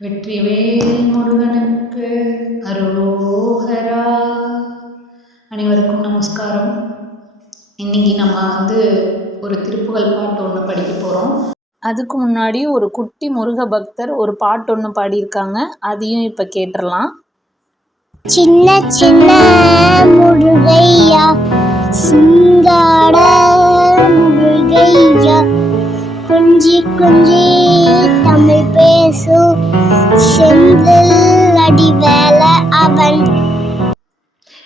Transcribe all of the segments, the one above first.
வெற்றிவேல் முருகனுக்கு அரோகரா. அனைவருக்கும் நமஸ்காரம். இன்னைக்கு நம்ம ஒரு திருப்புகழ் பாட்டு ஒன்று படிக்க போகிறோம். அதுக்கு முன்னாடி ஒரு குட்டி முருக பக்தர் ஒரு பாட்டு ஒன்று பாடியிருக்காங்க, அதையும் இப்போ கேட்டுடலாம். சின்ன சின்ன முருகையா, சிங்காட முருகையா, குஞ்சி குஞ்சி தமிழ் பேசு செந்தில் அடிவேல அவன்.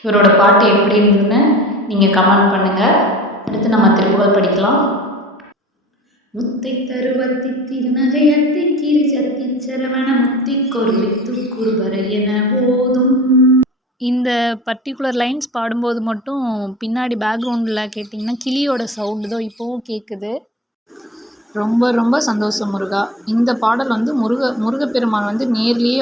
இவரோட பாட்டு எப்படி இருந்ததுன்னு நீங்கள் கமெண்ட் பண்ணுங்கள். அடுத்து நம்ம திருப்புகழ் படிக்கலாம். முத்தை தருவத்தி திருநகையத்தி கிரி சத்தி சரவண முத்தி கொருவித்து குருவரை என போதும். இந்த பர்டிகுலர் லைன்ஸ் பாடும்போது மட்டும் பின்னாடி பேக்ரவுண்டில் கேட்டிங்கன்னா கிளியோட சவுண்டு தான் இப்போவும் கேட்குது. ரொம்ப ரொம்ப சந்தோஷம் முருகா. இந்த பாடல் முருகப்பெருமான் நேர்லேயே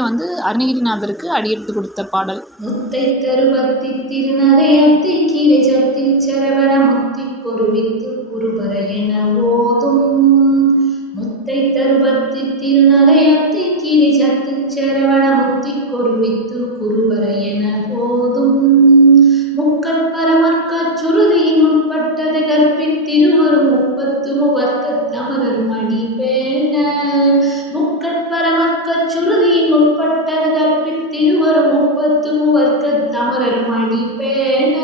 அருணகிரிநாதருக்கு அடியெடுத்து கொடுத்த பாடல். முத்தை தருவத்தி திருநகையத்தி கிரி சத்தி சரவண முத்தி கொருவித்து குருவரை என போதும். முத்தை தருவத்தி திருநகையத்தி கிரி சத்தி சரவண முத்தி கொருவித்து குருவரை என போதும். முக்கட்பரமர்க்க சுருதியின் முற்பட்டது கற்பித்திருவரும் முப்பத்து முவர்க்க தமரர் மணி பேண. முக்கட்பரமர்க்க சுருதியின் முற்பட்டது கற்பித்திருவரும் முப்பத்து முவர்க்க தமரர் மணி பேண.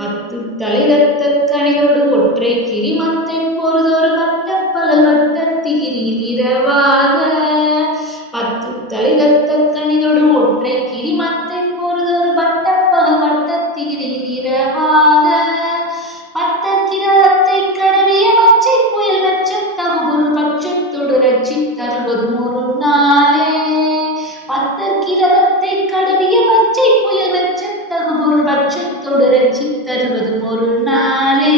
பத்து தலைதத்த கணிதோடு ஒற்றை கிரிமத்தை பொறுதொரு வட்ட பகல் வட்ட திகிரியில் இரவாக. பத்து தலைதத்த கணிதோடு ஒற்றை கிரிமத்தை பொறுதொரு வட்ட பகல் வட்ட திகிரியில் இரவாக. பத்த கிரதத்தை கடவிய பச்சை புயல் வச்ச தகுபொரு பட்சத்தொடு ரட்சி தருவதும் ஒரு நாளே. பத்த கிரதத்தை கடவிய பச்சை புயல் வச்ச தகுபொருள் பட்சத்தொடு ரட்சி தருவதும் ஒரு நாளே.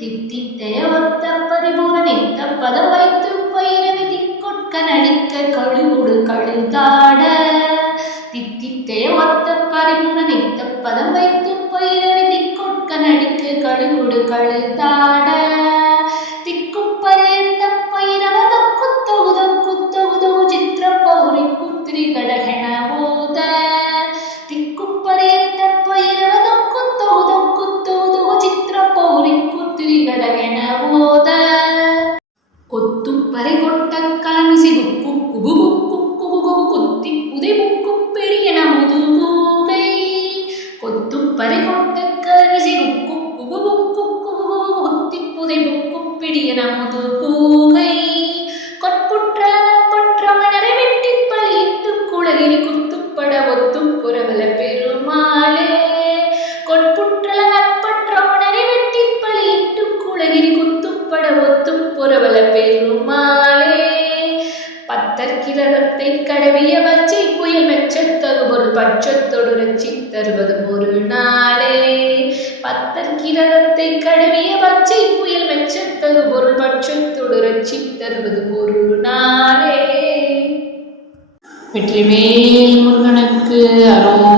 தித்தித்தைய ஒத்த பரிபூர நித்த பதம் வைத்து பயிரவி திக்கொட்க நடிக்க கழுவுடு கழுதாட. தித்தித்தைய ஒத்த பரிபூர நித்த பதம் வைத்து பயிரவி திக்கொட்க நடிக்க கழுவுடு கழுதாட. திக்குப்பரியந்த பயிரவத குத்தொகுதோ குத்தொகுதோ சித்திர பௌரி புத்திரி கடகன போத. திக்குப்பரியந்த பயிரவத குத்தொகுதோ குத்தொகுதோ சித்திர பௌரி புத்திரி கடகன போத. கொத்தும் பறை கொட்ட கலமிசி குக்கு குபுகுக்கு குபுகு குத்தி புதை முக்கு பெரியன முதுகூகை. கொத்தும் பறை கொட்ட கலமிசி குக்கு குபுகுக்கு குபுகு குத்தி புதை முக்கு பெரியன முதுகூகை. கொட்புற்றல நட்பற்றவனரை வெட்டி பலியிட்டு குளகிரி குத்துப்பட ஒத்தும் புறவல பெருமாளே. கொட்புற்றல நட்பற்றவனரை வெட்டி பலியிட்டு குளகிரி குத்துப்பட ஒத்தும் புறவல பெருமாளே. பத்தர் கிரதத்தை கடவிய பச்சை புயல் மெச்சத்தகு பொருள் பட்சத்தொடு ரட்சி தருவதும் ஒரு நாளே. பத்தர் கிரதத்தை கடவிய பச்சை புயல் மெச்சத்தகு பொருள் பட்சத்தொடு ரட்சி தருவதும் ஒரு நாளே. வெற்றிவேல் முருகனுக்கு அரோகரா.